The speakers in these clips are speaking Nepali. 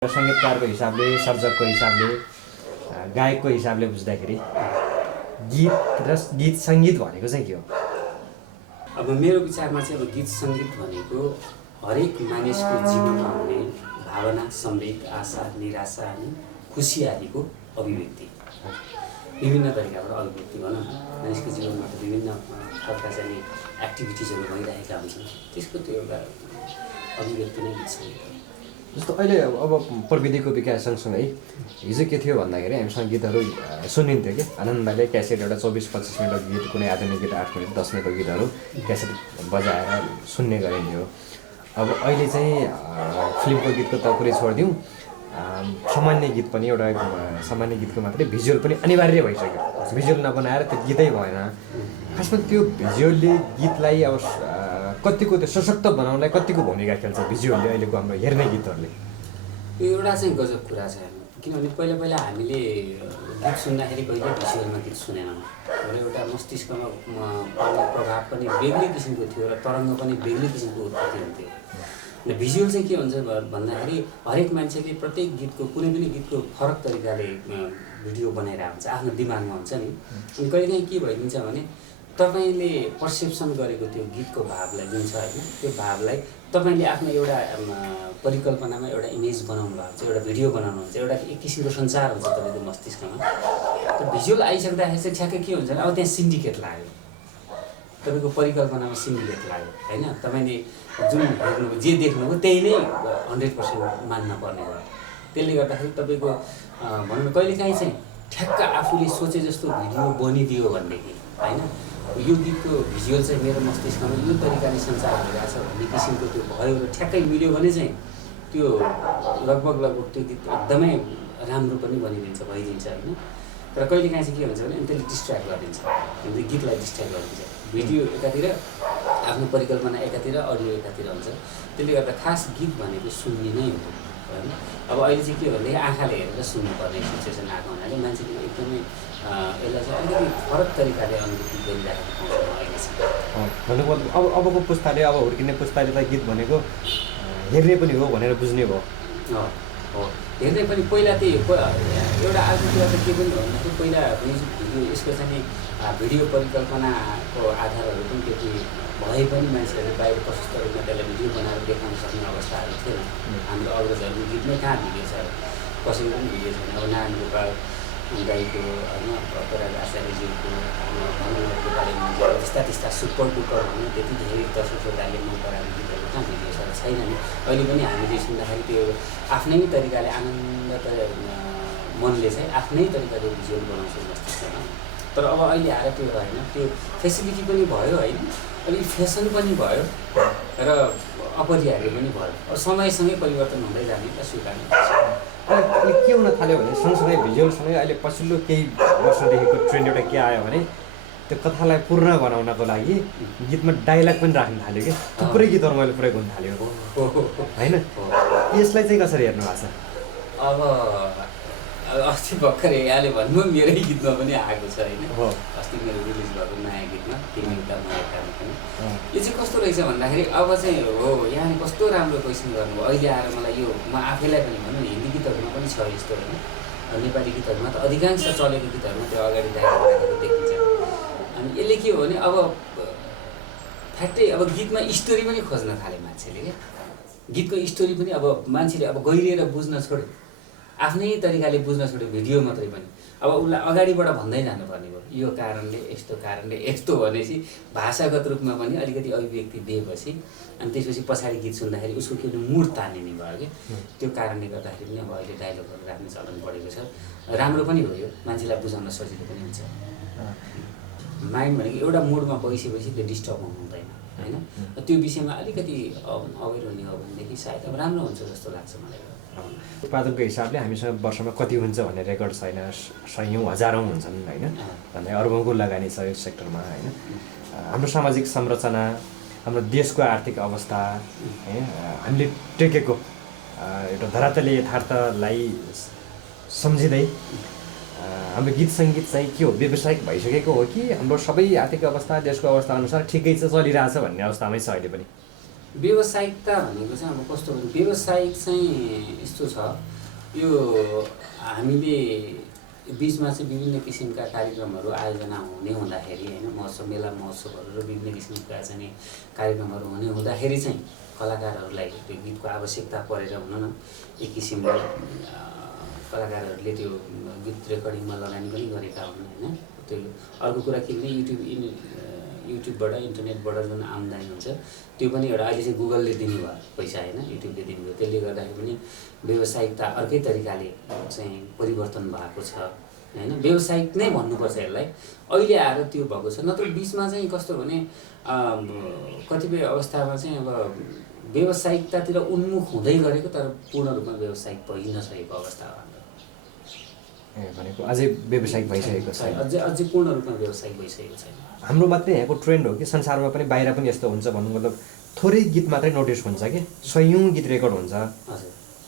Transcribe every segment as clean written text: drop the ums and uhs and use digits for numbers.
संगीतकारको हिसाबले, सर्जकको हिसाबले, गायकको हिसाबले बुझ्दाखेरि गीत सङ्गीत भनेको चाहिँ के हो? अब मेरो विचारमा चाहिँ अब गीत सङ्गीत भनेको हरेक मानिसको जीवनमा हुने भावना, संवेग, आशा, निराशा अनि खुसी आदिको अभिव्यक्ति। विभिन्न तरिकाबाट अभिव्यक्ति भनौँ न, मानिसको जीवनमा त विभिन्न खालका चाहिँ एक्टिभिटिजहरू भइरहेका हुन्छन्, त्यसको त्यो एउटा अभिव्यक्ति नै गीत सङ्गीत हो। जस्तो अहिले अब प्रविधिको विकास सँगसँगै हिजो के थियो भन्दाखेरि हामीसँग गीतहरू सुनिन्थ्यो कि आनन्दले क्यासेट एउटा 24-25 मिनटको गीत, कुनै आधुनिक गीत 8 मिनट 10 मिनटको गीतहरू क्यासेट बजाएर सुन्ने गरिन्थ्यो। अब अहिले चाहिँ फिल्मको गीतको त पुरै छोडिदिउँ, सामान्य गीत पनि एउटा सामान्य गीतको मात्रै भिजुअल पनि अनिवार्य भइसक्यो। भिजुअल नबनाएर त्यो गीतै भएन। खासमा त्यो भिजुअलले गीतलाई अब कतिको त्यो सशक्त बनाउनलाई कतिको भूमिका खेल्छ भिजुअलले अहिलेको हाम्रो हेर्ने गीतहरूले? यो एउटा चाहिँ गजब कुरा छ, किनभने पहिला हामीले गीत सुन्दाखेरि कहिले भिजुअलमा गीत सुनेनौँ र एउटा मस्तिष्कमा पर्ने प्रभाव पनि बेग्लै किसिमको थियो र तरङ्ग पनि बेग्लै किसिमको उत्पत्ति हुन्थ्यो। र भिजुअल चाहिँ के हुन्छ भन्दाखेरि हरेक मान्छेले प्रत्येक गीतको कुनै पनि गीतको फरक तरिकाले भिडियो बनाएर हुन्छ, आफ्नो दिमागमा हुन्छ नि। अनि कहिलेकाहीँ के भइदिन्छ भने तपाईँले पर्सेप्सन गरेको त्यो गीतको भावलाई जुन छ होइन, त्यो भावलाई तपाईँले आफ्नो एउटा परिकल्पनामा एउटा इमेज बनाउनु भएको छ, एउटा भिडियो बनाउनु हुन्छ, एउटा एक किसिमको सञ्चार हुन्छ तपाईँको मस्तिष्कमा। त्यो भिजुअल आइसक्दाखेरि चाहिँ ठ्याक्कै के हुन्छ भने अब त्यहाँ सिन्डिकेट लाग्यो, तपाईँको परिकल्पनामा सिन्डिकेट लाग्यो होइन। तपाईँले जुन हेर्नुभयो, जे देख्नुभयो त्यही नै 100% मान्न पर्ने भयो। त्यसले गर्दाखेरि तपाईँको भनौँ न कहिलेकाहीँ चाहिँ ठ्याक्क आफूले सोचे जस्तो भिडियो बनिदियो भनेदेखि होइन, यो गीतको भिजुअल चाहिँ मेरो मस्तिष्कमा यो तरिकाले सञ्चार भइरहेछ भन्ने किसिमको त्यो भयो र ठ्याक्कै मिल्यो भने चाहिँ त्यो लगभग त्यो गीत एकदमै राम्रो पनि बनिदिन्छ, भइदिन्छ होइन। तर कहिलेकाहीँ चाहिँ के हुन्छ भने त्यसले डिस्ट्र्याक्ट गरिदिन्छ, गीतलाई डिस्ट्र्याक्ट गरिदिन्छ। भिडियो एकातिर, आफ्नो परिकल्पना एकातिर, अडियो एकातिर हुन्छ। त्यसले गर्दा खास गीत भनेको सुन्ने नै हो होइन। अब अहिले चाहिँ के हो भने आँखाले हेरेर सुन्नुपर्ने सिचुएसन आएको हुनाले मान्छेले एकदमै यसलाई चाहिँ अलिकति फरक तरिकाले अनुभूति गरिरहेको पाउँछ अहिले चाहिँ। भन्नुको अबको पुस्ताले, अब हुर्किने पुस्ताले त गीत भनेको हेर्ने पनि हो भनेर बुझ्ने भयो। हो, हेर्ने पनि। पहिला त्यही एउटा अर्को कुरा त के पनि हो भन्दाखेरि पहिला म्युजिक भिडियो यसको चाहिँ भिडियो परिकल्पनाको आधारहरू पनि त्यति भए पनि मान्छेहरूले बाहिर प्रशस्त रूपमा त्यसलाई भिडियो बनाएर देखाउन सक्ने अवस्थाहरू थिएन। हाम्रो अग्रजहरूको गीतमै कहाँ भिडियो छ, कसैको पनि भिडियो छैन। अब नारायण गोपाल गाईको होइन, अपराध आचार्यज्यूको, नेपाली म्युजिक त्यस्ता सुपर डुपर भनौँ त्यति धेरै दर्शक श्रोताले मन पराएको गीतहरू कहाँ भिडियो छ छैन नि। अहिले पनि हामीले सुन्दाखेरि त्यो आफ्नै तरिकाले आनन्द मनले चाहिँ आफ्नै तरिकाले भिजुअल बनाउँछ मस्तिष्कमा। तर अब अहिले आएर त्यो होइन, त्यो फेसिलिटी पनि भयो होइन, अलिक फेसन पनि भयो र अपरिहार्य पनि भयो। अब समयसँगै परिवर्तन हुँदै जाने त स्वीकार्नु पर्छ। अहिले के हुन थाल्यो भने सँगसँगै भिजुअलसँगै अहिले पछिल्लो केही वर्षदेखिको ट्रेन्ड एउटा के आयो भने त्यो कथालाई पूर्ण बनाउनको लागि गीतमा डाइलग पनि राख्न थाल्यो कि थुप्रै गीतहरू मैले प्रयोग हुन थाल्यो होइन। यसलाई चाहिँ कसरी हेर्नु भएको छ? अब अस्ति भर्खर यहाँले भन्नु मेरै गीतमा पनि आएको छ होइन, अस्ति मेरो रिलिज भएको नयाँ गीतमा तिमी एउटा नयाँ काम पनि। यो चाहिँ कस्तो रहेछ भन्दाखेरि अब चाहिँ हो यहाँले कस्तो राम्रो क्वेसन गर्नुभयो। अहिले आएर मलाई यो म आफैलाई पनि भनौँ हिन्दी गीतहरूमा पनि छ यस्तो होइन, नेपाली गीतहरूमा त अधिकांश चलेको गीतहरूमा त्यो अगाडि डाइलग राखेको देखिन्छ। अनि यसले के हो भने अब फ्याक्टै अब गीतमा स्टोरी पनि खोज्न थाले मान्छेले क्या। गीतको स्टोरी पनि अब मान्छेले अब गहिरिएर बुझ्न छोड्यो, आफ्नै तरिकाले बुझ्न छोड्यो भिडियो मात्रै पनि। अब उसलाई अगाडिबाट भन्दै जानुपर्ने भयो, यो कारणले यस्तो भनेपछि भाषागत रूपमा पनि अलिकति अभिव्यक्ति दिएपछि अनि त्यसपछि पछाडि गीत सुन्दाखेरि उसको के मुड तानिने भयो कि। त्यो कारणले गर्दाखेरि पनि अब अहिले डाइलगहरू राख्ने चलन बढेको छ। राम्रो पनि हो, यो मान्छेलाई बुझाउन सजिलो पनि हुन्छ। माइन्ड भनेको एउटा मुडमा बसिसकेपछि त्यो डिस्टर्ब हुँदैन होइन। त्यो विषयमा अलिकति अवेर हुने हो भनेदेखि सायद अब राम्रो हुन्छ जस्तो लाग्छ मलाई। उत्पादनको हिसाबले हामीसँग वर्षमा कति हुन्छ भन्ने रेकर्ड छैन, सयौँ हजारौँ हुन्छन् होइन, भन्दा अरबौँको लगानी छ यो सेक्टरमा होइन। हाम्रो सामाजिक संरचना, हाम्रो देशको आर्थिक अवस्था होइन, हामीले टेकेको एउटा धरातलीय यथार्थलाई सम्झिँदै हाम्रो गीत सङ्गीत चाहिँ के हो, व्यावसायिक भइसकेको हो कि हाम्रो सबै आर्थिक अवस्था देशको अवस्था अनुसार ठिकै छ, चलिरहेछ भन्ने अवस्थामै छ अहिले पनि? व्यावसायिकता भनेको चाहिँ अब कस्तो भने व्यावसायिक चाहिँ यस्तो छ यो हामीले बिचमा चाहिँ विभिन्न किसिमका कार्यक्रमहरू आयोजना हुने हुँदाखेरि होइन महोत्सव मेला महोत्सवहरू र विभिन्न किसिमका चाहिँ कार्यक्रमहरू हुने हुँदाखेरि चाहिँ कलाकारहरूलाई त्यो गीतको आवश्यकता परेर भनौँ न एक किसिमले कलाकारहरूले त्यो गीत रेकर्डिङमा लगानी पनि गरेका हुन् होइन। त्यो अर्को कुरा के भने युट्युबबाट इन्टरनेटबाट जुन आम्दानी हुन्छ त्यो पनि एउटा अहिले चाहिँ गुगलले दिनुभयो पैसा होइन युट्युबले दिनुभयो त्यसले गर्दाखेरि पनि व्यावसायिकता अर्कै तरिकाले चाहिँ परिवर्तन भएको छ होइन। व्यावसायिक नै भन्नुपर्छ यसलाई अहिले आएर त्यो भएको छ नत्र बिचमा चाहिँ कस्तो भने कतिपय अवस्थामा चाहिँ अब व्यावसायिकतातिर उन्मुख हुँदै गरेको तर पूर्ण रूपमा व्यावसायिक भइ नसकेको अवस्था हो भनेको अझै व्यावसायिक भइसकेको छैन, अझै पूर्ण रूपमा व्यावसायिक भइसकेको छैन। हाम्रो मात्रै यहाँको ट्रेन्ड हो कि संसारमा पनि बाहिर पनि यस्तो हुन्छ भन्नु मतलब थोरै गीत मात्रै नोटिस हुन्छ कि सयौँ गीत रेकर्ड हुन्छ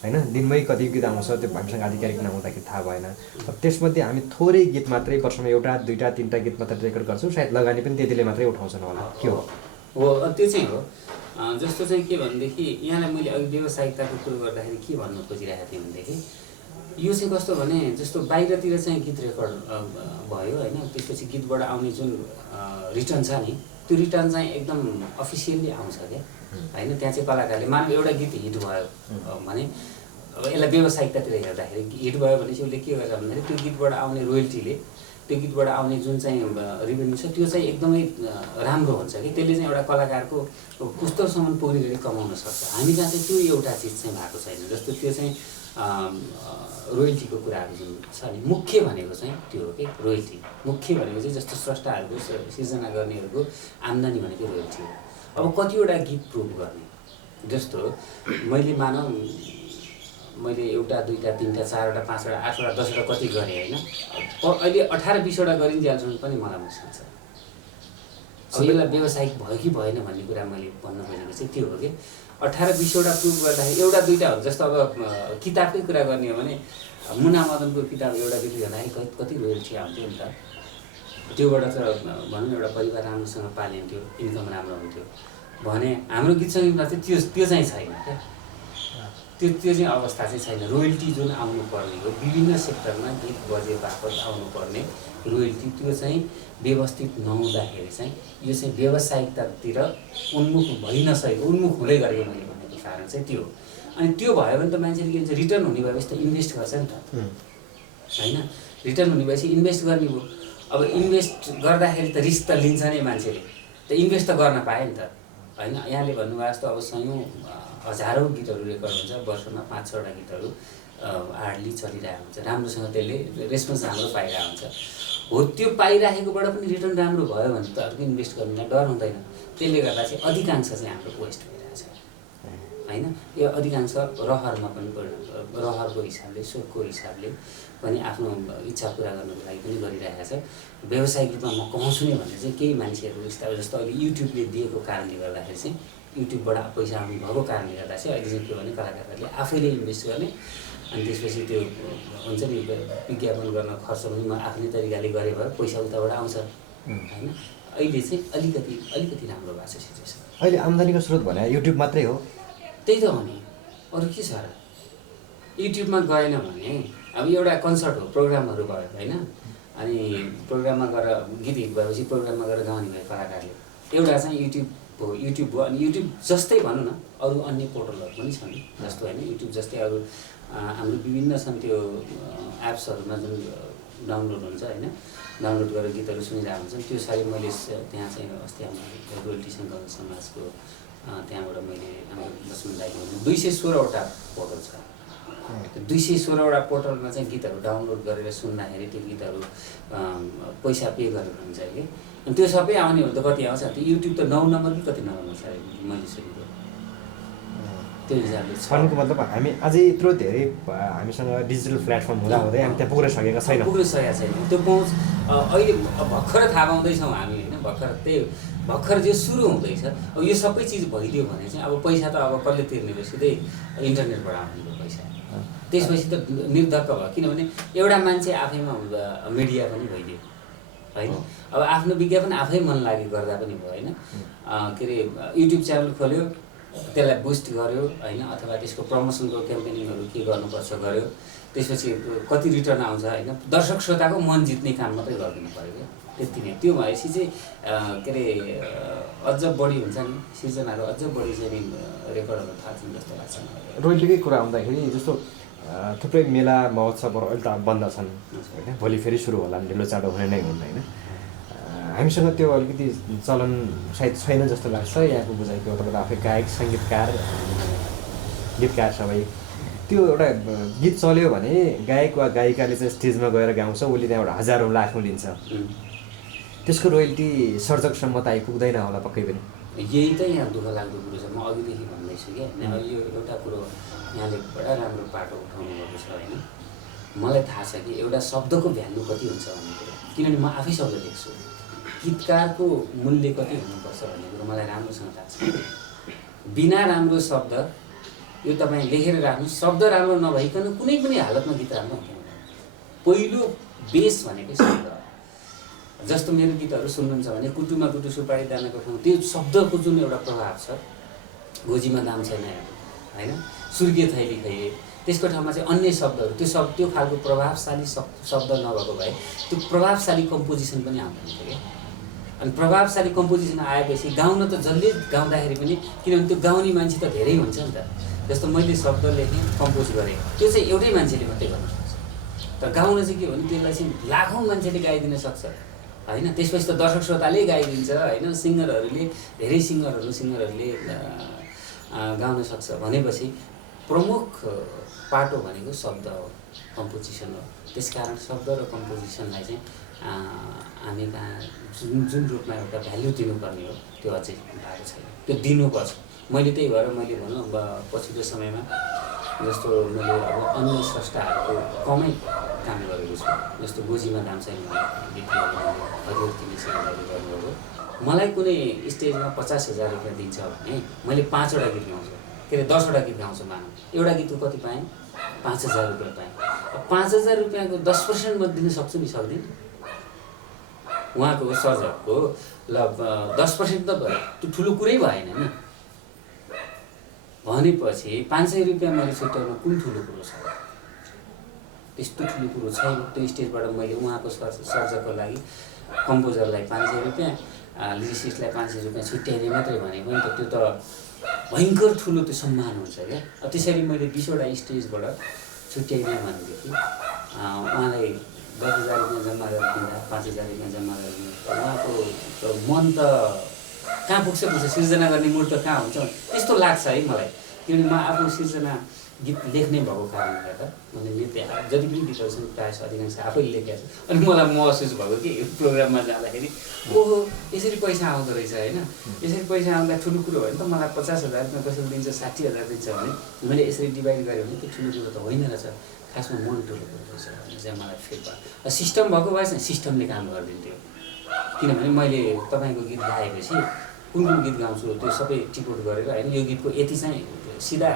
होइन, दिनमै कति गीत आउँछ त्यो हामीसँग आधिकारिक नहुँदाखेरि थाहा भएन। अब त्यसमध्ये हामी थोरै गीत मात्रै वर्षमा एउटा दुईवटा तिनवटा गीत मात्रै रेकर्ड गर्छौँ, सायद लगानी पनि त्यतिले मात्रै उठाउँछन् होला के हो? त्यो चाहिँ हो। जस्तो चाहिँ के भनेदेखि यहाँलाई मैले अघि व्यावसायिकताको कुरो गर्दाखेरि के भन्नु खोजिरहेको थिएँ भनेदेखि यो चाहिँ कस्तो भने जस्तो बाहिरतिर चाहिँ गीत रेकर्ड भयो होइन, त्यसपछि गीतबाट आउने जुन रिटर्न छ नि त्यो रिटर्न चाहिँ एकदम अफिसियल्ली आउँछ क्या होइन। त्यहाँ चाहिँ कलाकारले मानव एउटा गीत हिट भयो भने अब यसलाई व्यावसायिकतातिर हेर्दाखेरि हिट भयो भनेपछि उसले के गर्छ भन्दाखेरि त्यो गीतबाट आउने रोयल्टीले त्यो गीतबाट आउने जुन चाहिँ रेभेन्यू छ त्यो चाहिँ एकदमै राम्रो हुन्छ कि त्यसले चाहिँ एउटा कलाकारको पुस्तकसम्म पुग्ने गरी कमाउन सक्छ। हामी जहाँ चाहिँ त्यो एउटा चिज चाहिँ भएको छैन। जस्तो त्यो चाहिँ रोयल्टीको कुराहरू जुन छ नि मुख्य भनेको चाहिँ त्यो हो कि रोयल्टी मुख्य भनेको चाहिँ जस्तो स्रष्टाहरूको सिर्जना गर्नेहरूको आम्दानी भनेको रोयल्टी हो। अब कतिवटा गीत प्रुभ गर्ने जस्तो मैले मानव मैले एउटा दुईवटा तिनवटा चारवटा पाँचवटा आठवटा दसवटा कति गरेँ होइन, अहिले 18-20वटा गरिन्जेलसम्म पनि मलाई मुस्किल छ। अब यसलाई व्यावसायिक भयो कि भएन भन्ने कुरा मैले भन्न खोजेको चाहिँ त्यो हो कि 18-20वटा प्रुभ गर्दाखेरि एउटा दुईवटा हो। जस्तो अब किताबकै कुरा गर्ने हो भने मुना मदनको किताब एउटा बिक्री गर्दाखेरि कति रोयल्टी आउँथ्यो नि त, त्योबाट त भनौँ एउटा परिवार राम्रोसँग पालिन्थ्यो, इन्कम राम्रो हुन्थ्यो भने हाम्रो गीत सङ्गीतमा चाहिँ त्यो चाहिँ छैन क्या, त्यो चाहिँ अवस्था चाहिँ छैन। रोयल्टी जुन आउनुपर्ने हो विभिन्न सेक्टरमा गीत बजे बापत आउनुपर्ने रोयल्टी त्यो चाहिँ व्यवस्थित नहुँदाखेरि चाहिँ यो चाहिँ व्यावसायिकतातिर उन्मुख भइ नसकेको उन्मुख हुँदै गरेको मैले भनेको कारण चाहिँ त्यो हो। अनि त्यो भयो भने त मान्छेले के भन्छ रिटर्न हुने भएपछि त इन्भेस्ट गर्छ नि त होइन, रिटर्न हुने भएपछि इन्भेस्ट गर्ने भयो। अब इन्भेस्ट गर्दाखेरि त रिस्क त लिन्छ नै मान्छेले, त इन्भेस्ट त गर्न पायो नि त होइन। यहाँले भन्नुभएको जस्तो अब सयौँ हजारौँ गीतहरू रेकर्ड हुन्छ वर्षमा 5-6वटा गीतहरू हार्डली चलिरहेको हुन्छ, राम्रोसँग त्यसले रेस्पोन्स राम्रो पाइरहेको हुन्छ हो। त्यो पाइराखेकोबाट पनि रिटर्न राम्रो भयो भने त अर्को इन्भेस्ट गर्नुलाई डर हुँदैन। त्यसले गर्दा चाहिँ अधिकांश चाहिँ हाम्रो वेस्ट भइरहेछ होइन। यो अधिकांश रहरमा पनि रहरको हिसाबले सोखको हिसाबले पनि आफ्नो इच्छा पुरा गर्नुको लागि पनि गरिरहेको छ। व्यावसायिक रूपमा म कमाउँछु नै भन्ने चाहिँ केही मान्छेहरू जस्तो अहिले युट्युबले दिएको कारणले गर्दाखेरि चाहिँ युट्युबबाट पैसा आउनु भएको कारणले गर्दा चाहिँ अहिले चाहिँ के भने कलाकारहरूले आफैले इन्भेस्ट गर्ने अनि त्यसपछि त्यो हुन्छ नि विज्ञापन गर्न खर्च पनि म आफ्नै तरिकाले गरेँ भएर पैसा उताबाट आउँछ होइन। अहिले चाहिँ अलिकति राम्रो भएको छ सिचुएसन। अहिले आम्दानीको स्रोत भने युट्युब मात्रै हो, त्यही त हो नि, अरू के छ र। युट्युबमा गएन भने अब एउटा कन्सर्ट हो प्रोग्रामहरू भयो होइन, अनि प्रोग्राममा गएर गीत हिट भएपछि प्रोग्राममा गएर गाउने भयो कलाकारले, एउटा चाहिँ युट्युब भयो। अनि युट्युब जस्तै भनौँ न अरू अन्य पोर्टलहरू पनि छन् जस्तो होइन, युट्युब जस्तै अरू हाम्रो विभिन्न छन् त्यो एप्सहरूमा जुन डाउनलोड हुन्छ होइन, डाउनलोड गरेर गीतहरू सुनिरहेको हुन्छन्। त्यो सायद मैले त्यहाँ चाहिँ अस्ति हाम्रो रोयल्टी सङ्घ समाजको त्यहाँबाट मैले हाम्रो लक्ष्मण दाइले 216वटा पोर्टल छ। 216वटा पोर्टलमा चाहिँ गीतहरू डाउनलोड गरेर सुन्दाखेरि त्यो गीतहरू पैसा पे गरेर हुन्छ कि, अनि त्यो सबै आउने हो त कति आउँछ त्यो युट्युब त 9 नम्बर कि कति नम्बर छ मैले सुनेको त्यो हिसाबले फन्डको मतलब हामी अझै यत्रो धेरै हामीसँग डिजिटल प्लेटफर्म हुँदाहुँदै हामी त्यहाँ पुगिसकेका छैनौँ। त्यो पहुँच अहिले भर्खर थाहा पाउँदैछौँ हामी होइन, भर्खर जो सुरु हुँदैछ। अब यो सबै चिज भइदियो भने चाहिँ अब पैसा त अब कसले तिर्ने भयो, सिधै इन्टरनेटबाट आउने भयो पैसा। त्यसपछि त निर्धक्क भयो किनभने एउटा मान्छे आफैमा मिडिया पनि भइदियो होइन। अब आफ्नो विज्ञापन आफै मन लागि गर्दा पनि भयो होइन। के अरे युट्युब च्यानल खोल्यो त्यसलाई बुस्ट गर्यो होइन, अथवा त्यसको प्रमोसनको क्याम्पेनिङहरू के गर्नुपर्छ गर्यो, त्यसपछि कति रिटर्न आउँछ होइन, दर्शक श्रोताको मन जित्ने काम मात्रै गरिदिनु पऱ्यो क्या, त्यति नै। त्यो भएपछि चाहिँ के अरे अझ बढी हुन्छ नि, सिर्जनाहरू अझ बढी चाहिँ नि रेकर्डहरू थाल्छन् जस्तो लाग्छ मलाई। रोयल्टीकै कुरा आउँदाखेरि जस्तो थुप्रै मेला महोत्सवहरू अहिले त बन्द छन् होइन, भोलि फेरि सुरु होला, ढिलो चाँडो हुने नै हुन् होइन। हामीसँग त्यो अलिकति चलन सायद छैन जस्तो लाग्छ, यहाँको बुझाइको तपाईँको आफै गायक सङ्गीतकार गीतकार सबै त्यो एउटा गीत चल्यो भने गायक वा गायिकाले चाहिँ स्टेजमा गएर गाउँछ, उसले त्यहाँबाट हजारौँ लाखौँ लिन्छ, त्यसको रोयल्टी सर्जकसम्म त आइपुग्दैन होला पक्कै पनि। यही त यहाँ दुःख लाग्दो कुरो छ, म अघिदेखि भन्दैछु क्या। यो एउटा कुरो यहाँले बडा राम्रो पाटो उठाउनु भएको छ होइन। मलाई थाहा छ कि एउटा शब्दको भ्यालु कति हुन्छ भन्ने कुरो, किनभने म आफै शब्द लेख्छु। गीतकारको मूल्य कति हुनुपर्छ भन्ने कुरो मलाई राम्रोसँग थाहा छ। बिना राम्रो शब्द यो तपाईँ लेखेर राख्नु, शब्द राम्रो नभइकन कुनै पनि हालतमा गीत राम्रो हुँदैन। पहिलो बेस भनेकै शब्द। जस्तो मेरो गीतहरू सुन्नुहुन्छ भने कुटुमा कुटु सुपारी दानाको ठाउँ, त्यो शब्दको जुन एउटा प्रभाव छ, गोजीमा दाम छैन होइन, सुर्गे थैली खैए, त्यसको ठाउँमा चाहिँ अन्य शब्दहरू, त्यो खालको प्रभावशाली शब्द नभएको भए त्यो प्रभावशाली कम्पोजिसन पनि आउँदैन थियो क्या। अनि प्रभावशाली कम्पोजिसन आएपछि गाउन त जसले गाउँदाखेरि पनि, किनभने त्यो गाउने मान्छे त धेरै हुन्छ नि त। जस्तो मैले शब्द लेखेँ, कम्पोज गरेँ, त्यो चाहिँ एउटै मान्छेले मात्रै गर्न सक्छ। तर गाउन चाहिँ के भने त्यसलाई चाहिँ लाखौँ मान्छेले गाइदिन सक्छ होइन। त्यसपछि त दर्शक श्रोताले गाइदिन्छ होइन, सिङ्गरहरूले धेरै सिङ्गरहरूले गाउन सक्छ भनेपछि प्रमुख पाटो भनेको शब्द हो, कम्पोजिसन हो। त्यसकारण शब्द र कम्पोजिसनलाई चाहिँ हामी कहाँ जुन रूपमा एउटा भ्याल्यु दिनुपर्ने हो त्यो अझै भएको छैन, त्यो दिनुपर्छ। मैले त्यही भएर मैले भनौँ अब पछिल्लो समयमा जस्तो मैले अब अन्य स्रष्टाहरूको कमै काम गरेको छु। जस्तो गोजीमा दाम छैन गीत हजुर तिमी सिंहले गर्नुभएको, मलाई कुनै स्टेजमा 50,000 रुपियाँ दिन्छ भने मैले 5वटा गीत गाउँछु, के अरे 10वटा गीत गाउँछु मानौँ, एउटा गीतको कति पाएँ, 5,000 रुपियाँ पाएँ। 5,000 रुपियाँको 10% म दिन सक्छु नि, सक्दिनँ। उहाँको सर्जकको ल 10% त त्यो ठुलो कुरै भएन नि। भनेपछि 500 रुपियाँ मैले छुट्याउनु कुन ठुलो कुरो छ, त्यस्तो ठुलो कुरो छैन। त्यो स्टेजबाट मैले उहाँको सर्जकको लागि कम्पोजरलाई 500 रुपियाँ, लिरिसिस्टलाई 500 रुपियाँ छुट्याइने मात्रै भने पनि त त्यो त भयङ्कर ठुलो त्यो सम्मान हुन्छ क्या। त्यसरी मैले 20वटा स्टेजबाट छुट्याइने भनेदेखि उहाँलाई 10,000 रुपियाँ जम्मा गरिदिँदा 5,000 रुपियाँ जम्मा गरिदिँदा उहाँको मन त कहाँ पुग्छ, सिर्जना गर्ने मुड त कहाँ हुन्छ, त्यस्तो लाग्छ है मलाई। किनभने म आफ्नो सिर्जना गीत लेख्ने भएको कारणले गर्दा मैले नृत्य जति पनि गीतहरू छन् प्रायः अधिकांश आफैले लेखेको छु। अनि मलाई महसुस भएको कि यो प्रोग्राममा जाँदाखेरि ओहो यसरी पैसा आउँदो रहेछ होइन, यसरी पैसा आउँदा ठुलो कुरो हो नि त। मलाई 50,000 रुपियाँ कसैले दिन्छ, 60,000 दिन्छ भने मैले यसरी डिभाइड गरेँ भने त्यो ठुलो कुरो त होइन रहेछ, खासमा मन ठुलो कुरो रहेछ भन्ने चाहिँ मलाई फिल भयो। सिस्टम भएको भएछ सिस्टमले काम गरिदिन्थ्यो। किनभने मैले तपाईँको गीत गाएपछि कुन गीत गाउँछु त्यो सबै टिपोट गरेर होइन, यो गीतको यति चाहिँ सिधा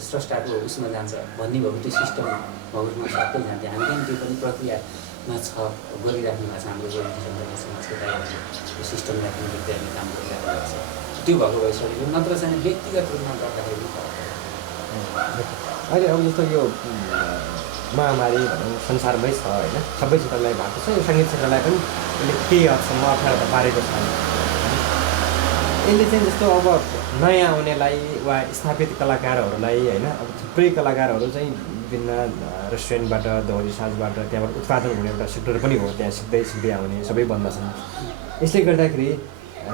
स्रष्टाको उसमा जान्छ भन्ने भएको त्यो सिस्टम भएकोमा सबै जान्थ्यो। हामी पनि त्यो पनि प्रक्रियामा छ, गरिराख्नु भएको छ। हाम्रो त्यो सिस्टम राख्ने गीतले हामी काम गरिराख्नु भएको छ, त्यो भएको भइसकेको। नत्र चाहिँ व्यक्तिगत रूपमा गर्दाखेरि अहिले अब जस्तो यो महामारी भनौँ संसारमै छ होइन, सबै क्षेत्रलाई भएको छ, यो सङ्गीत क्षेत्रलाई पनि यसले केही हदसम्म अप्ठ्यारो त पारेको छ। यसले चाहिँ जस्तो अब नयाँ आउनेलाई वा स्थापित कलाकारहरूलाई होइन, अब थुप्रै कलाकारहरू चाहिँ विभिन्न रेस्टुरेन्टबाट दोहोरी साजबाट त्यहाँबाट उत्पादन हुने एउटा सेक्टर पनि हो, त्यहाँ सिक्दै आउने सबै बन्द छन्। यसले गर्दाखेरि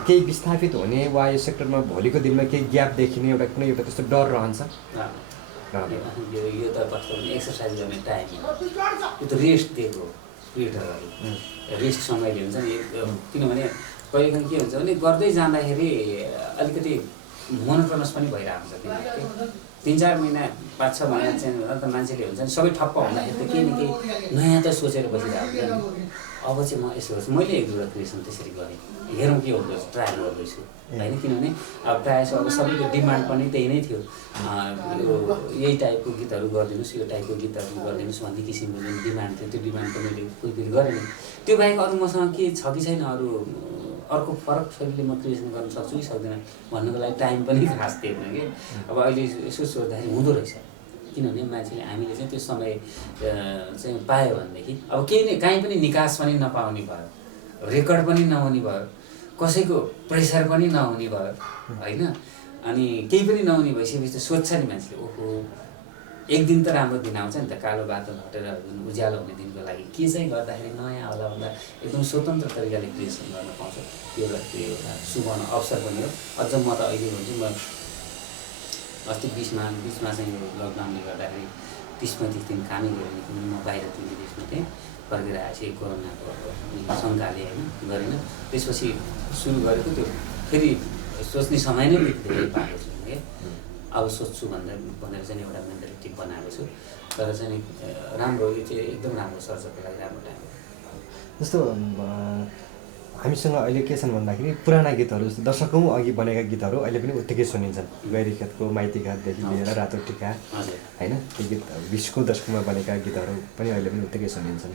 केही विस्थापित हुने वा यो सेक्टरमा भोलिको दिनमा केही ग्याप देखिने एउटा कुनै एउटा त्यस्तो डर रहन्छ। यो त वास्तवमा एक्सर्साइज गर्ने टाइम हो, यो त रेस्ट दिएको क्रिएटरहरू रेस्ट समयले हुन्छ नि। किनभने कहिलेकाहीँ के हुन्छ भने गर्दै जाँदाखेरि अलिकति मोनोटोनस पनि भइरहेको हुन्छ। 3-4 महिना 5-6 महिना चेन्ज हुँदा त मान्छेले हुन्छ नि सबै ठप्प हुँदाखेरि त केही न केही नयाँ त सोचेर बसिरहेको हुन्छ नि। अब चाहिँ म यसो गर्छु, मैले 1-2वटा क्रिएसन त्यसरी गरेँ, हेरौँ के हुँदो रहेछ, ट्राई गर्दैछु होइन। किनभने अब प्रायः जसो अब सबैको डिमान्ड पनि त्यही नै थियो, यही टाइपको गीतहरू गरिदिनुहोस्, यो टाइपको गीतहरू गरिदिनुहोस् भन्ने किसिमको जुन डिमान्ड थियो त्यो डिमान्ड त मैले फुलफिल गरेँ। त्यो बाहेक अरू मसँग के छ कि छैन, अरू अर्को फरक शैलीले म क्रिएसन गर्न सक्छु कि सक्दिनँ भन्नुको लागि टाइम पनि खास थिएन कि अब अहिले यसो सोच्दाखेरि हुँदो रहेछ किनभने मान्छेले हामीले चाहिँ त्यो समय चाहिँ पायो भनेदेखि अब केही नै काहीँ पनि निकास पनि नपाउने भयो रेकर्ड पनि नहुने भयो कसैको प्रेसर पनि नहुने भयो होइन अनि केही पनि नहुने भइसकेपछि त सोध्छ नि मान्छेले ओहो एक दिन त राम्रो दिन आउँछ नि त कालो बादल हटेर जुन उज्यालो हुने दिनको लागि के चाहिँ गर्दाखेरि नयाँ होला भन्दा एकदम स्वतन्त्र तरिकाले क्रिएसन गर्न पाउँछ त्यो एउटा सुवर्ण अवसर पनि हो अझ म त अहिले भन्छु म अस्ति बिचमा चाहिँ यो लकडाउनले गर्दाखेरि 30-35 दिन कामै गरेन किनभने म बाहिर थिएँ विदेशमा थिएँ फर्केर आएपछि कोरोनाको शङ्काले होइन गरेन त्यसपछि सुरु गरेको त्यो फेरि सोच्ने समय नै धेरै पाएको छु है अब सोच्छु भनेर चाहिँ एउटा मेन्टालिटी बनाएको छु तर चाहिँ राम्रो यो चाहिँ एकदम राम्रो सर्जको लागि राम्रो टाइम हो जस्तो हामीसँग अहिले के छन् भन्दाखेरि पुराना गीतहरू जस्तो दशकौँ अघि बनेका गीतहरू अहिले पनि उत्तिकै सुनिन्छन् गैरीखेतको माइतीघाटदेखि लिएर रातो टिका होइन त्यो गीत 20को दशकमा बनेका गीतहरू पनि अहिले पनि उत्तिकै सुनिन्छन्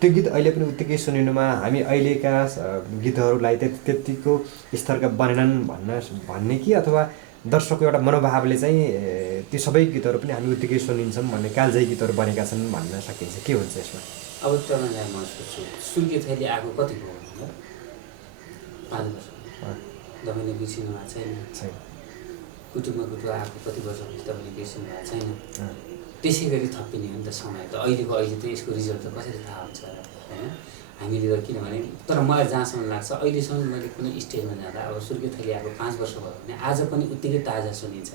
त्यो गीत अहिले पनि उत्तिकै सुनिनुमा हामी अहिलेका गीतहरूलाई त्यतिको स्तरका बनेनन् भन्ने कि अथवा दर्शकको एउटा मनोभावले चाहिँ ती सबै गीतहरू पनि हामी उत्तिकै सुनिन्छौँ भन्ने कालजयी गीतहरू बनेका छन् भन्न सकिन्छ के हुन्छ यसमा अब तपाईँलाई म सोध्छु सुर्के थैली आएको कति भयो भन्दा 5 वर्ष तपाईँले बिर्सिनु भएको छैन कुटुमा कुटु आएको कति वर्षपछि तपाईँले बिर्सिनु भएको छैन त्यसै गरी थपिने हो नि त समय त अहिले त यसको रिजल्ट त कसरी थाहा हुन्छ होइन हामीले त किनभने तर मलाई जहाँसम्म लाग्छ अहिलेसम्म मैले कुनै स्टेजमा जाँदा अब सुर्के थैली आएको 5 वर्ष भयो भने आज पनि उत्तिकै ताजा सुनिन्छ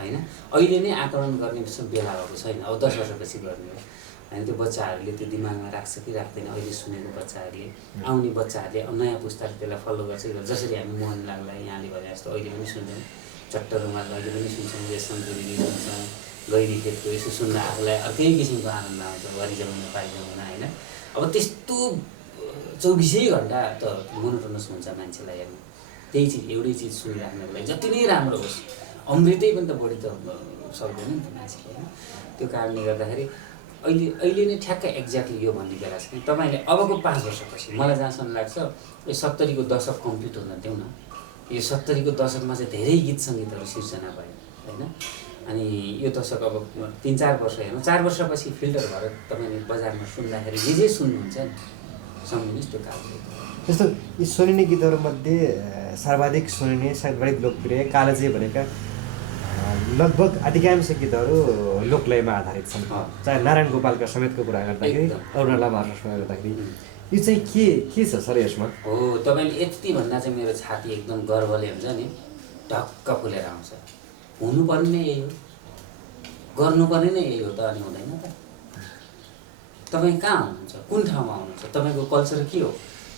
होइन अहिले नै आकलन गर्ने बेला भएको छैन अब 10 वर्षपछि गर्ने हो होइन त्यो बच्चाहरूले त्यो दिमागमा राख्छ कि राख्दैन अहिले सुनेको बच्चाहरूले आउने बच्चाहरूले नयाँ पुस्ताले त्यसलाई फलो गर्छ जसरी हामी मोहनलाललाई यहाँले भने जस्तो अहिले पनि सुन्छौँ चट्ट रुमाल अहिले पनि सुन्छौँ रेशम जुरेली सुन्छौँ गैरी खेतको यसो सुन्दा आफूलाई अर्कै किसिमको आनन्द आउँछ वरि जमाउन पाइजमाउन होइन अब त्यस्तो 24 घन्टा त मोनोटोनस हुन्छ मान्छेलाई हेर्नु त्यही चिज एउटै चिज सुनिराख्नको लागि जति नै राम्रो होस् अमृतै पनि त बढी त सक्दैन नि त मान्छेले होइन त्यो कारणले गर्दाखेरि अहिले नै ठ्याक्कै एक्ज्याक्टली यो भन्ने बेला छ कि तपाईँले अबको 5 वर्षपछि मलाई जहाँसम्म लाग्छ यो 70 को दशक कम्प्लिट हुन देऊ न यो 70 को दशकमा चाहिँ धेरै गीत सङ्गीतहरू सिर्जना भयो होइन अनि यो दशक अब 3-4 वर्ष हेर्नु 4 वर्षपछि फिल्टर भएर तपाईँले बजारमा सुन्दाखेरि जे सुन्नुहुन्छ नि सम्झिनुहोस् त्यो कारणले जस्तो यी सुनिने गीतहरूमध्ये सर्वाधिक सुनिने सर्वाधिक लोकप्रिय कालजयी भनेका लगभग अधिकांश गीतहरू लोकलयमा आधारित छन् चाहे नारायण गोपालका समेतको कुरा गर्दाखेरि अरुणा लामासँग गर्दाखेरि यो चाहिँ के छ सर यसमा हो तपाईँले यति भन्दा चाहिँ मेरो छाती एकदम गर्वले हुन्छ नि ढक्क फुलेर आउँछ हुनुपर्ने नै यही हो गर्नुपर्ने नै यही हो त अनि हुँदैन त तपाईँ कहाँ हुनुहुन्छ कुन ठाउँमा हुनुहुन्छ तपाईँको कल्चर के हो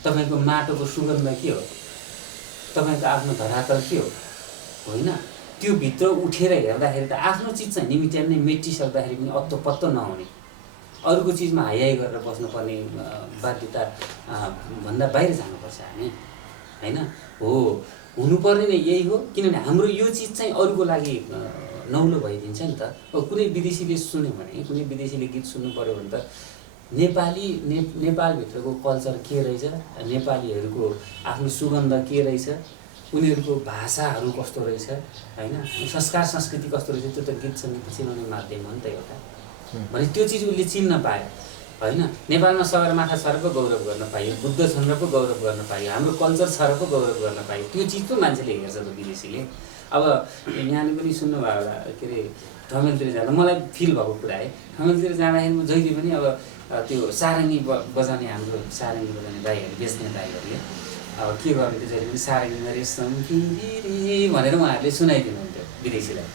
तपाईँको माटोको सुगन्ध के हो तपाईँको आफ्नो धरातल के हो होइन त्यो भित्र उठेर हेर्दाखेरि त आफ्नो चिज चाहिँ निमित्यान नै मेटिसक्दाखेरि पनि अत्तो पत्तो नहुने अरूको चिजमा हाई गरेर बस्नुपर्ने बाध्यता भन्दा बाहिर जानुपर्छ हामी होइन हो हुनुपर्ने नै यही हो किनभने हाम्रो यो चिज चाहिँ अरूको लागि नौलो भइदिन्छ नि त अब कुनै विदेशीले सुन्यो भने कुनै विदेशीले गीत सुन्नु पऱ्यो भने त नेपालभित्रको कल्चर के रहेछ नेपालीहरूको आफ्नो सुगन्ध के रहेछ उनीहरूको भाषाहरू कस्तो रहेछ होइन संस्कार संस्कृति कस्तो रहेछ त्यो त गीत सङ्गीत चिनाउने माध्यम हो नि त एउटा भने त्यो चिज उसले चिन्न पायो होइन नेपालमा सगरमाथा छ र पो गौरव गर्न पाइयो बुद्ध छन् र पो गौरव गर्न पाइयो हाम्रो कल्चर छ र पो गौरव गर्न पाइयो त्यो चिज पो मान्छेले हेर्छ त विदेशीले अब यहाँले पनि सुन्नुभयो होला के अरे ठमेलतिर जाँदा मलाई फिल भएको कुरा है ठमेलतिर जाँदाखेरि म जहिले पनि अब त्यो सारङ्गी बजाउने हाम्रो सारङ्गी बजाउने दाईहरू बेच्ने दाईहरूले अब के गर्ने त्यो जहिले पनि सारङ्गीमा रेशम किरी भनेर उहाँहरूले सुनाइदिनुहुन्थ्यो विदेशीलाई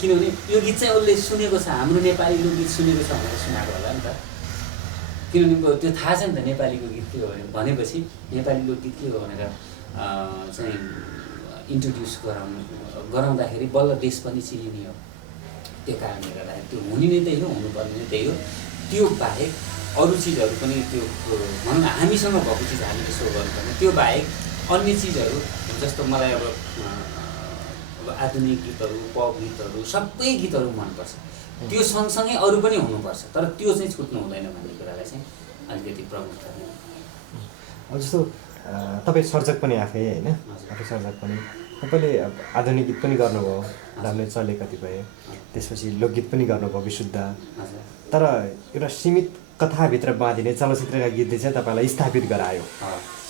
किनभने यो गीत चाहिँ उसले सुनेको छ हाम्रो नेपाली लोकगीत सुनेको छ भनेर सुनाएको होला नि त किनभने त्यो थाहा छ नि त नेपालीको गीत के हो भनेपछि नेपाली लोकगीत के हो भनेर चाहिँ इन्ट्रोड्युस गराउँदाखेरि बल्ल देश पनि चिनिने हो त्यो कारणले गर्दाखेरि त्यो हुने नै त्यही हो हुनुपर्ने नै त्यही हो त्यो बाहेक अरू चिजहरू पनि त्यो भनौँ न हामीसँग भएको चिज हामीले सो गर्नुपर्ने त्यो बाहेक अन्य चिजहरू जस्तो मलाई अब आधुनिक गीतहरू पप गीतहरू सबै गीतहरू मनपर्छ त्यो सँगसँगै अरू पनि हुनुपर्छ तर त्यो चाहिँ छुट्नु हुँदैन भन्ने कुरालाई चाहिँ अलिकति प्रमुख गर्ने अब जस्तो तपाईँ सर्जक पनि आफै होइन, आफै सर्जक पनि, तपाईँले आधुनिक गीत पनि गर्नुभयो, राम्रै चले कतिपय, त्यसपछि लोकगीत पनि गर्नुभयो विशुद्ध, तर एउटा सीमित कथाभित्र बाँधिने चलचित्रका गीतले चाहिँ तपाईँलाई स्थापित गरायो।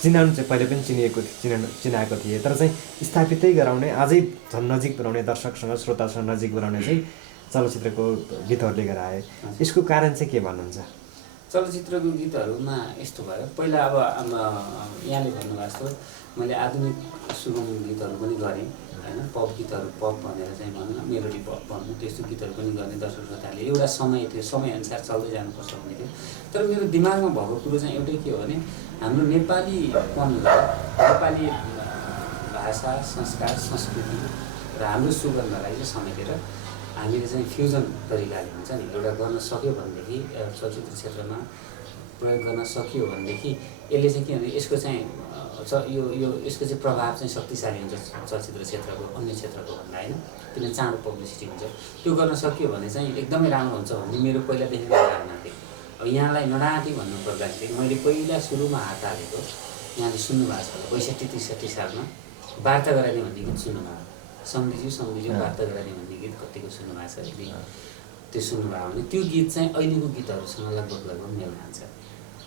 चिनाउनु चाहिँ पहिले पनि चिनाएको थिए, तर चाहिँ स्थापितै गराउने, अझै झन् नजिक बनाउने, दर्शकसँग श्रोतासँग नजिक बनाउने चाहिँ चलचित्रको गीतहरूले गराए। यसको कारण चाहिँ के भन्नुहुन्छ? चलचित्रको गीतहरूमा यस्तो भयो, पहिला अब यहाँले भन्नुभएको जस्तो मैले आधुनिक सुगम गीतहरू पनि गरेँ होइन, पप गीतहरू, पप भनेर चाहिँ भनौँ न, मेलोडी पप भनौँ, त्यस्तो गीतहरू पनि गर्ने दर्शक श्रोताले। एउटा समय थियो, समयअनुसार चल्दै जानुपर्छ भन्ने थियो। तर मेरो दिमागमा भएको कुरो चाहिँ एउटै के हो भने हाम्रो नेपालीपनलाई, नेपाली भाषा, संस्कार, संस्कृति र हाम्रो सुगन्धलाई चाहिँ समेटेर हामीले चाहिँ फ्युजन तरिकाले हुन्छ नि एउटा गर्न सक्यो भनेदेखि, चलचित्र क्षेत्रमा प्रयोग गर्न सकियो भनेदेखि यसले चाहिँ के भने यसको चाहिँ यसको चाहिँ प्रभाव चाहिँ शक्तिशाली हुन्छ चलचित्र क्षेत्रको अन्य क्षेत्रको भन्दा होइन, किन चाँडो पब्लिसिटी हुन्छ। त्यो गर्न सकियो भने चाहिँ एकदमै राम्रो हुन्छ भन्ने मेरो पहिलादेखिको धारणा थियो। अब यहाँलाई नडाँटी भन्नुपर्दाखेरि मैले पहिला सुरुमा हात हालेको, यहाँले सुन्नुभएको छ 62-63 सालमा वार्ता गराइदिए भन्ने गीत सुन्नुभयो, सम्झिज्यू वार्ता गराइदिए भन्ने गीत कतिको सुन्नुभएको छ, यदि त्यो सुन्नुभयो भने त्यो गीत चाहिँ अहिलेको गीतहरूसँग लगभग मेल खान्छ।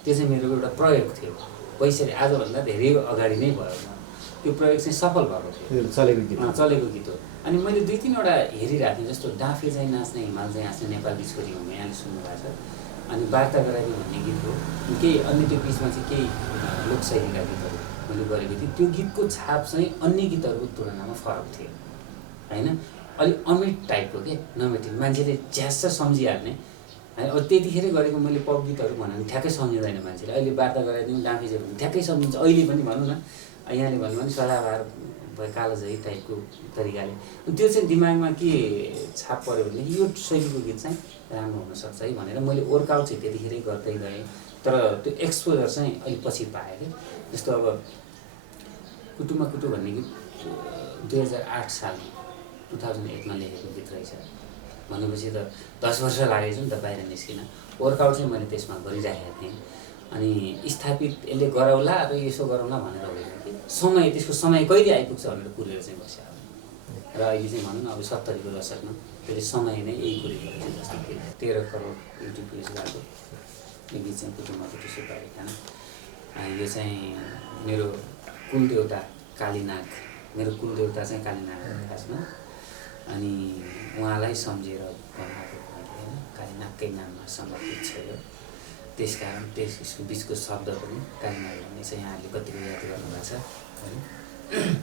त्यो चाहिँ मेरो एउटा प्रयोग थियो, पैसाले आजभन्दा धेरै अगाडि नै भयो, त्यो प्रयोग चाहिँ सफल भएको थियो, चलेको गीत हो। अनि मैले 2-3वटा हेरिरहेको थिएँ, जस्तो डाँफे चाहिँ नाच्ने हिमाल चाहिँ हाँस्ने नेपाली छोरी हुँ यहाँले सुन्नुभएको छ, अनि वार्ता गराइदियो भन्ने गीत हो। केही अन्य त्यो बिचमा चाहिँ केही लोकशैलीका गीतहरू मैले गरेको थिएँ। त्यो गीतको छाप चाहिँ अन्य गीतहरूको तुलनामा फरक थियो होइन, अलिक अमिट टाइपको के, नमेटिङ, मान्छेले झ्यास्स सम्झिहाल्ने होइन। अब त्यतिखेर गरेको मैले पप गीतहरू भन्यो भने ठ्याक्कै सम्झिँदैन मान्छेले, अहिले वार्ता गराइदिउँ डाँफे चाहिँ भने ठ्याक्कै सम्झिन्छ। अहिले पनि भनौँ न, यहाँले भन्नु भने सदाबहार कालोझै टाइपको तरिकाले त्यो चाहिँ दिमागमा के छाप पऱ्यो भनेदेखि यो शैलीको गीत चाहिँ राम्रो हुनसक्छ है भनेर मैले वर्कआउट चाहिँ त्यतिखेरै गर्दै गएँ। तर त्यो एक्सपोजर चाहिँ अलिक पछि पाएँ कि, जस्तो अब कुटुमा कुटु भन्ने गीत 2008 सालमा 2008मा लेखेको गीत रहेछ भनेपछि त 10 वर्ष लागेछ नि त बाहिर निस्किन। वर्कआउट चाहिँ मैले त्यसमा गरिराखेको थिएँ। अनि स्थापित यसले गराउला र यसो गरौँला भनेर होइन कि समय, त्यसको समय कहिले आइपुग्छ भनेर कुरेर चाहिँ बस्यो। र अहिले चाहिँ भनौँ न अब 70को दशकमा त्यसले समय नै यही कुरेको रहेछ। जस्तो कि 13 करोड युट्युब भ्युज गएको यो गीत चाहिँ कुटुमा कुटु सुपारी खाना। यो चाहिँ मेरो कुलदेवता कालीनाग, मेरो कुलदेवता चाहिँ कालीनाग हो खासमा, अनि उहाँलाई सम्झेर बनाएको होइन, कालीनागकै नाममा समर्पित छ यो। त्यसकारण त्यसको बिचको शब्द पनि कालीनाग भन्ने चाहिँ यहाँहरूले कतिको याद गर्नुभएको छ है।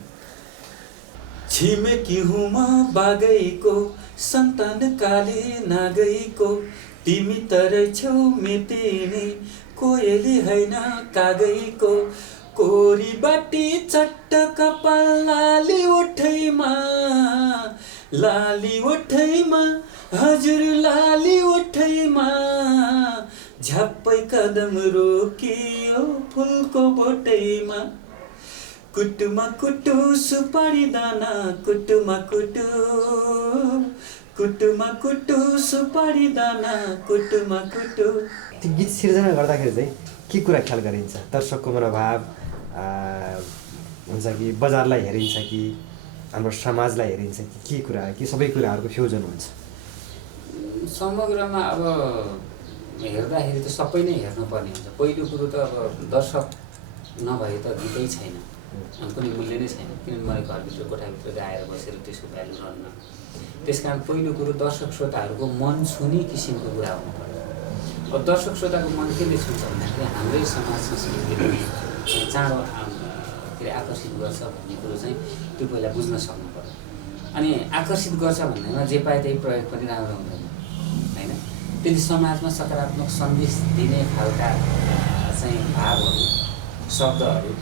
छिमेकी हुँ म बागैको सन्तान काली नागैको, तिमी तरै छौ मेटिने कोयली होइन कागैको, कोरी बाटी चट्ट कपाल लाली ओठैमा, लाली ओठैमा हजुर लाली ओठैमा, झ्याप्पै कदम रोकियो फुलको बोटैमा, कुटुमा कुटु सुपारी दाना, कुटुमा कुटु, कुटुमा कुटु सुपारी दाना, कुटुमा कुटु। त्यो गीत सिर्जना गर्दाखेरि चाहिँ के कुरा ख्याल गरिन्छ? दर्शकको मनोभाव हुन्छ कि बजारलाई हेरिन्छ कि हाम्रो समाजलाई हेरिन्छ कि के कुरा, कि सबै कुराहरूको फ्युजन हुन्छ? समग्रमा अब हेर्दाखेरि त सबै नै हेर्नुपर्ने हुन्छ। पहिलो कुरो त अब दर्शक नभए त गीतै छैन, कुनै मूल्य नै छैन, किनभने मैले घरभित्र कोठाभित्र गाएर बसेर त्यसको भ्यालु रहन्न। त्यसकारण पहिलो कुरो दर्शक श्रोताहरूको मन छुने किसिमको कुरा हुनु पर्यो। अब दर्शक श्रोताको मन केले छुन्छ भन्दाखेरि हाम्रै समाज संस्कृतिले चाँडो के अरे आकर्षित गर्छ भन्ने कुरो चाहिँ त्यो पहिला बुझ्न सक्नु पर्यो। अनि आकर्षित गर्छ भन्नेमा जे पाए त्यही प्रयोग पनि राम्रो हुँदैन होइन। त्यति समाजमा सकारात्मक सन्देश दिने खालका चाहिँ भावहरू, शब्दहरू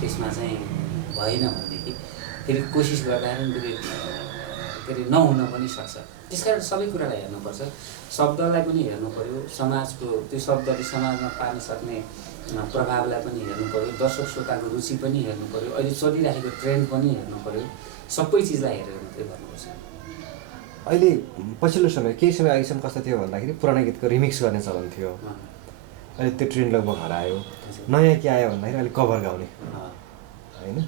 त्यसमा चाहिँ भएन भनेदेखि फेरि कोसिस गर्दाखेरि के अरे नहुन पनि सक्छ। त्यसकारण सबै कुरालाई हेर्नुपर्छ, शब्दलाई पनि हेर्नु पर्यो, समाजको त्यो शब्दले समाजमा पार्न सक्ने प्रभावलाई पनि हेर्नु पर्यो, दर्शक श्रोताको रुचि पनि हेर्नु पर्यो, अहिले चलिरहेको ट्रेन्ड पनि हेर्नु पर्यो। सबै चिजलाई हेरेर मात्रै गर्नुपर्छ। अहिले पछिल्लो समय केही समय अहिलेसम्म कस्तो थियो भन्दाखेरि पुरानो गीतको रिमिक्स गर्ने चलन थियो अहिले त्यो ट्रेन्ड लगभग हरायो। नयाँ के आयो भन्दाखेरि अहिले कभर गाउने होइन।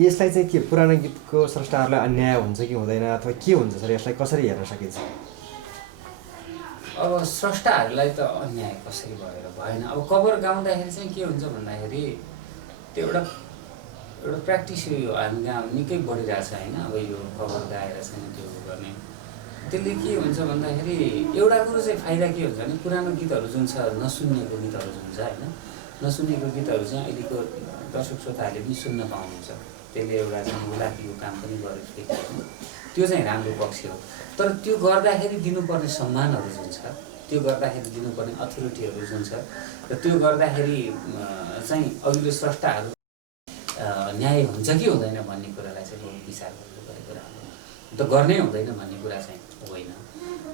यसलाई चाहिँ के पुरानो गीतको स्रष्टाहरूलाई अन्याय हुन्छ कि हुँदैन अथवा के हुन्छ सर, यसलाई कसरी हेर्न सकिन्छ? अब स्रष्टाहरूलाई त अन्याय कसरी भएन। अब कभर गाउँदाखेरि चाहिँ के हुन्छ भन्दाखेरि त्यो एउटा प्र्याक्टिस यो हामी गाउँ निकै बढिरहेछ होइन। अब यो कभर गाएर चाहिँ त्यो गर्ने त्यसले के हुन्छ भन्दाखेरि एउटा कुरो चाहिँ फाइदा के हुन्छ भने पुरानो गीतहरू जुन छ, नसुनिएको गीतहरू जुन छ होइन, नसुनेको गीतहरू चाहिँ अहिलेको दर्शक श्रोताहरूले पनि सुन्न पाउनुहुन्छ। त्यसले एउटा चाहिँ उलाकीको काम पनि गरेको त्यो चाहिँ राम्रो पक्ष हो। तर त्यो गर्दाखेरि दिनुपर्ने सम्मानहरू जुन छ, त्यो गर्दाखेरि दिनुपर्ने अथोरिटीहरू जुन छ र त्यो गर्दाखेरि चाहिँ अघिल्लो स्रष्टाहरू न्याय हुन्छ कि हुँदैन भन्ने कुरालाई चाहिँ बहुत विचार गरेको राम्रो। त गर्नै हुँदैन भन्ने कुरा चाहिँ होइन।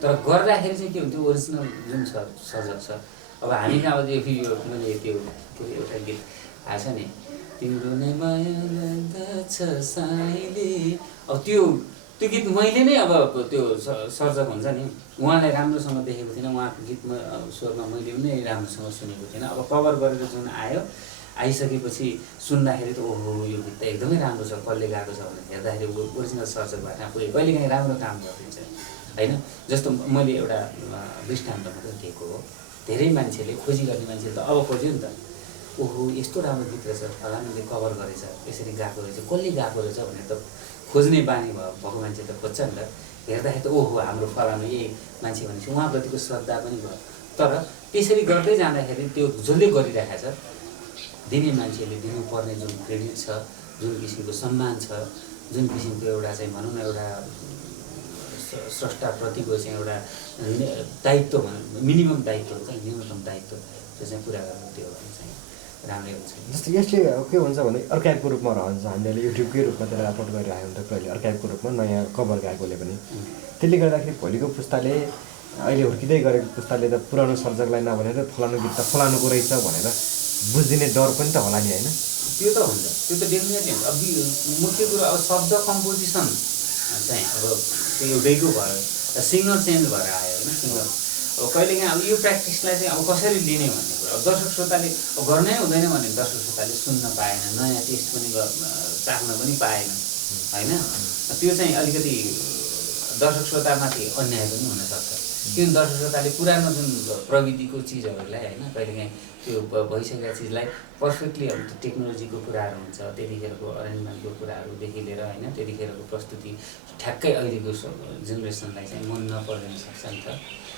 तर गर्दाखेरि चाहिँ के हुन्थ्यो, ओरिजिनल जुन छ सर्जक छ। अब हामी कहाँ अब यो मैले त्यो एउटा गीत आएछ नि, तिम्रो नै माया छ साइले, अब त्यो गीत मैले नै अब त्यो सर्जक हुन्छ नि उहाँलाई राम्रोसँग देखेको थिइनँ, उहाँको गीतमा स्वरमा मैले पनि राम्रोसँग सुनेको थिइनँ। अब कभर गरेर जुन आइसकेपछि सुन्दाखेरि त ओहो यो गीत त एकदमै राम्रो छ, कसले गाएको छ भनेर हेर्दाखेरि ओरिजिनल सर्जकबाट आफूले कहिलेकाहीँ राम्रो काम गरिदिन्छ होइन। जस्तो मैले एउटा दृष्टान्त मात्रै दिएको हो। धेरै मान्छेले खोजी गर्ने मान्छेले त अब खोज्यो नि त, ओहो यस्तो राम्रो गीत रहेछ, फलानाले कभर गरेछ, यसरी गाएको रहेछ, कसले गाएको रहेछ भनेर त खोज्ने बानी भएको मान्छे त खोज्छ नि त। हेर्दाखेरि त ओहो हाम्रो फलानु यही मान्छे भनेपछि उहाँप्रतिको श्रद्धा पनि भयो। तर त्यसरी गर्दै जाँदाखेरि त्यो जसले गरिरहेको छ दिने मान्छेले दिनुपर्ने जुन क्रेडिट छ, जुन किसिमको सम्मान छ, जुन किसिमको एउटा चाहिँ भनौँ न एउटा स्रष्टाप्रतिको चाहिँ एउटा दायित्व भनौँ, मिनिमम दायित्व हुन्छ, न्यूनतम दायित्व त्यो चाहिँ पुरा गर्नु त्यो भने चाहिँ राम्रै हुन्छ। जस्तो यसले के हुन्छ भने अर्काइभको रूपमा रहन्छ। हामीले युट्युबकै रूपमा त्यसलाई अपलोड गरिरहेको हुन्छ कहिले अर्काइभको रूपमा नयाँ कभर गाएकोले पनि। त्यसले गर्दाखेरि भोलिको पुस्ताले अहिले हुर्किँदै गरेको पुस्ताले त पुरानो सर्जकलाई नभनेर फलानु गीत त फलानुको रहेछ भनेर बुझिदिने डर पनि त होला नि होइन। त्यो त हुन्छ, त्यो त डेफिनेटली हुन्छ। अब मुख्य कुरो अब शब्द कम्पोजिसन चाहिँ अब त्यो एउटैको भयो, सिङ्गर चेन्ज भएर आयो होइन। सिङ्गर अब कहिलेकाहीँ अब यो प्र्याक्टिसलाई चाहिँ अब कसरी लिने भन्ने कुरा अब दर्शक श्रोताले गर्नै हुँदैन भने दर्शक श्रोताले सुन्न पाएन, नयाँ टेस्ट पनि चाख्न पनि पाएन होइन। त्यो चाहिँ अलिकति दर्शक श्रोतामाथि अन्याय पनि हुनसक्छ। किन दर्शक श्रोताले पुरानो जुन प्रविधिको चिजहरूलाई होइन कहिलेकाहीँ त्यो भइसकेका चिजलाई पर्फेक्टली अब त्यो टेक्नोलोजीको कुराहरू हुन्छ, त्यतिखेरको अरेन्जमेन्टको कुराहरूदेखि लिएर होइन त्यतिखेरको प्रस्तुति ठ्याक्कै अहिलेको जेनेरेसनलाई चाहिँ मन नपर्न सक्छ नि त।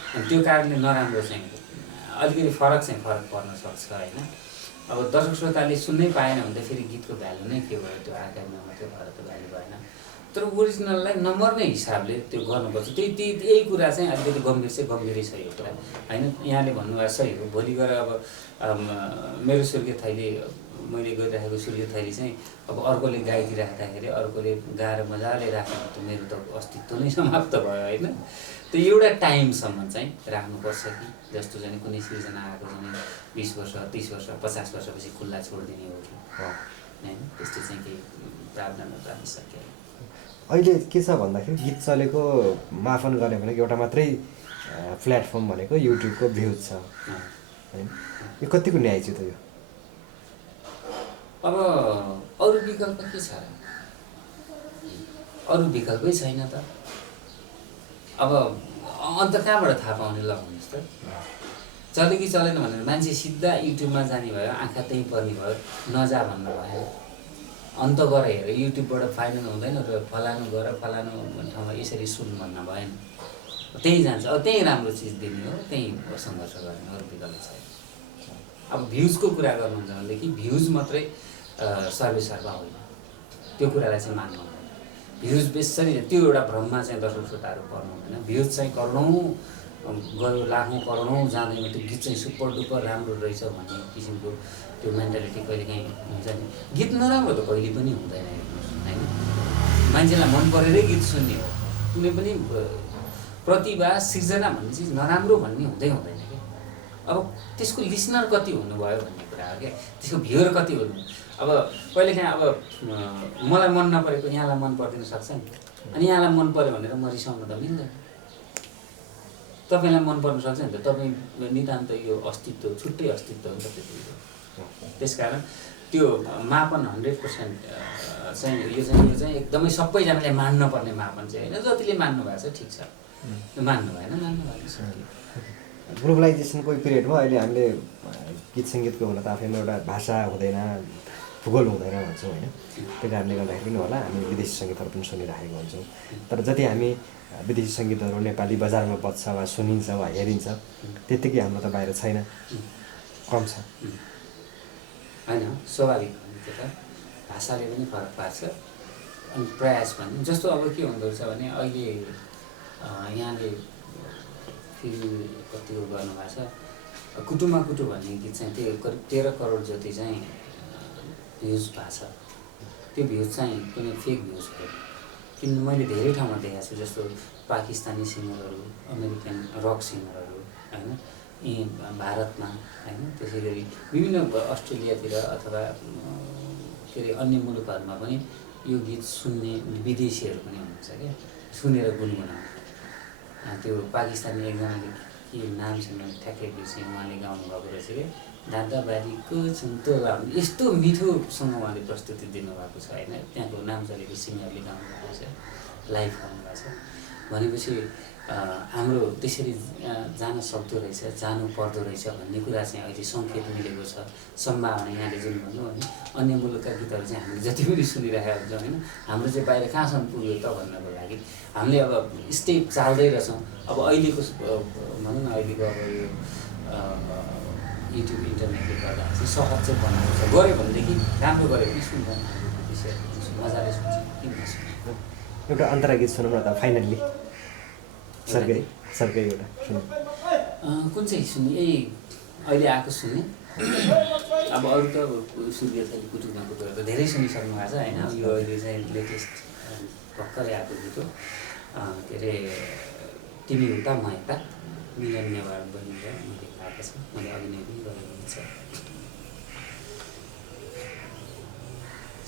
अनि त्यो कारणले नराम्रो चाहिँ अलिकति फरक पर्न सक्छ होइन। अब दर्शक श्रोताले सुन्नै पाएन भने त फेरि गीतको भ्यालु नै के भयो, त्यो आर्काइभमा मात्रै भएर त भ्यालु भएन। तर ओरिजिनललाई नमर्ने हिसाबले त्यो गर्नुपर्छ। यही कुरा चाहिँ अलिकति गम्भीरै छ यो कुरा होइन। यहाँले भन्नुभएको सही हो। भोलि गएर अब मेरो सूर्य थैली मैले गरिराखेको सूर्य थैली चाहिँ अब अर्कोले गाइदिराख्दाखेरि अर्कोले गाएर मजाले राखेको त मेरो त अस्तित्व नै समाप्त भयो होइन। त्यो एउटा टाइमसम्म चाहिँ राख्नुपर्छ कि जस्तो चाहिँ कुनै सिर्जना आएको चाहिँ 20 वर्ष 30 वर्ष 50 वर्षपछि खुल्ला छोडिदिने हो कि होइन, त्यस्तो चाहिँ केही प्रावधान गर्न सकियो। अहिले के छ भन्दाखेरि गीत चलेको माफन गर्ने भनेको एउटा मात्रै प्लेटफर्म भनेको युट्युबको भ्युज छ होइन। यो कतिको न्यायचित हो यो? अब अरू विकल्प के छ र? अरू विकल्पै छैन त। अब अन्त कहाँबाट थाहा पाउने ल भन्नुहोस् त। चल्यो कि चलेन भनेर मान्छे सिधा युट्युबमा जाने भयो, आँखा त्यहीँ पर्ने भयो, नजा भन्नु भयो। अन्त गर हेर युट्युबबाट फाइनल हुँदैन र फलानु गर फलानु भन्ने ठाउँमा यसरी सुन भन्न भएन। त्यहीँ जान्छ। अब त्यहीँ राम्रो चिज दिने हो, त्यहीँ सङ्घर्ष गर्ने, अरू विकल्प छैन। अब भ्युजको कुरा गर्नुहुन्छ भनेदेखि भ्युज मात्रै सर्वेसर्वा होइन, त्यो कुरालाई चाहिँ मान्नु हुँदैन। भ्युज बेसरी त्यो एउटा भ्रममा चाहिँ दर्शक श्रोताहरू पर्नु हुँदैन। भ्युज चाहिँ करोडौँ गयो, लाखौँ करोडौँ जाँदैमा त्यो गीत चाहिँ सुपर डुपर राम्रो रहेछ भन्ने किसिमको त्यो मेन्टालिटी कहिलेकाहीँ हुन्छ नि। गीत नराम्रो त कहिले पनि हुँदैन हेर्नुहोस् होइन। मान्छेलाई मन परेरै गीत सुन्ने हो। कुनै पनि प्रतिभा सिर्जना भन्ने चिज नराम्रो भन्ने हुँदैन क्या। अब त्यसको लिसनर कति हुनुभयो भन्ने कुरा हो क्या, त्यसको भ्युर कति हुनु। अब कहिलेकाहीँ अब मलाई मन नपरेको यहाँलाई मन पर्दिन सक्छ नि, अनि यहाँलाई मन पऱ्यो भनेर म रिसाउन त मिल्दैन तपाईँलाई मन पर्न सक्छ नि त, तपाईँ नितान्त यो अस्तित्व छुट्टै अस्तित्व हो नि त पृथ्वीको। त्यसकारण त्यो मापन 100% चाहिँ यो चाहिँ एकदमै सबैजनाले मान्नुपर्ने मापन चाहिँ होइन। जतिले मान्नु भएको छ ठिक छ, मान्नु भएन सक्यो। ग्लोबलाइजेसनको पिरियडमा अहिले हामीले गीत सङ्गीतको हुन त आफैमा एउटा भाषा हुँदैन, भूगोल हुँदैन भन्छौँ होइन। त्यो कारणले गर्दाखेरि पनि होला हामी विदेशी सङ्गीतहरू पनि सुनिराखेको हुन्छौँ। तर जति हामी विदेशी सङ्गीतहरू नेपाली बजारमा बज्छ वा सुनिन्छ वा हेरिन्छ त्यत्तिकै हाम्रो त बाहिर छैन, कम छ होइन। स्वाभाविक हो नि त्यो त, भाषाले पनि फरक पार्छ। अनि प्रयास भन्ने जस्तो अब के हुँदो रहेछ भने अहिले यहाँले फेरि कतिको गर्नुभएको छ, कुटुमा कुटु भन्ने गीत चाहिँ त्यो करिब 13 करोड जति चाहिँ भ्युज भएको छ। त्यो भ्युज चाहिँ कुनै फेक भ्युज भयो, किनभने मैले धेरै ठाउँमा देखाएको छु। जस्तो पाकिस्तानी सिङ्गरहरू, अमेरिकन रक सिङ्गरहरू होइन, यी भारतमा होइन, त्यसै गरी विभिन्न अस्ट्रेलियातिर अथवा के अरे अन्य मुलुकहरूमा पनि यो गीत सुन्ने विदेशीहरू पनि हुनुहुन्छ क्या, सुनेर गुनगुनाउने। त्यो पाकिस्तानी एकजनाले के नाम छ मैले ठ्याक्कै बिर्सेँ, उहाँले गाउनु भएको रहेछ कि दादाबारीको छुन्तो यस्तो मिठोसँग उहाँले प्रस्तुति दिनुभएको छ होइन। त्यहाँको नाम चलेको सिङ्गरले गाउनु भएको छ, लाइभ गाउनु भएको छ। भनेपछि हाम्रो त्यसरी जान सक्दो रहेछ, जानु पर्दो रहेछ भन्ने कुरा चाहिँ अहिले सङ्केत मिलेको छ। सम्भावना यहाँले जुन भन्नु भने अन्य मुलुकका गीतहरू चाहिँ हामीले जति पनि सुनिरहेका हुन्छौँ होइन, हाम्रो चाहिँ बाहिर कहाँसम्म पुग्यो त भन्नको लागि हामीले अब स्टेप चाल्दै रहेछौँ। अब अहिलेको भनौँ न, अहिलेको अब यो युट्युब इन्टरनेटले गर्दा चाहिँ सहज चाहिँ बनाएको छ। गऱ्यो भनेदेखि राम्रो गऱ्यो भने सुन्छ, मजाले सुन्छ, किन नसुन्छ। एउटा अन्तरा गीत सुनौँ न त फाइनल्ली, सरकारी एउटा सुनौँ। कुन चाहिँ सुन्ने? यही अहिले आएको सुन्ने। अब अरू त अब सूर्य थली कुटुमा कुटुहरू त धेरै सुनिसक्नु भएको छ होइन। यो अहिले चाहिँ लेटेस्ट भर्खरै आएको गीत हो, के अरे तिमी उता म यता, मिलन नेवार बनिन्छ मैले गाएको छ, मैले अभिनय पनि गरेको छ।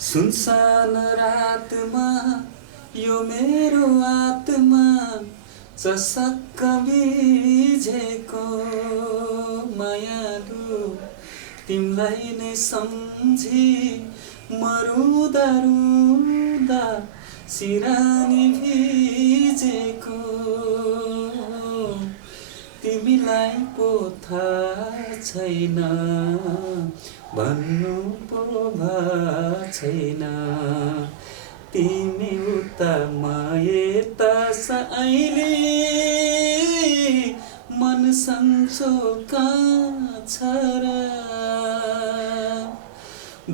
सुनसान रातमा यो मेरो आत्मा चसक्क बिझेको मायालु, तिमीलाई नै सम्झी मरुदा रुदा सिरानी भिजेको, तिमीलाई पो थाहा छैन भन्नु पो भएको छैन, तिमी उता म यता अहिले मन सन्चो कहाँ छ र,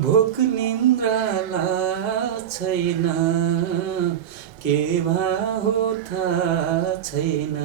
भोक निन्द्राला छैन के भा हो थाहा छैन।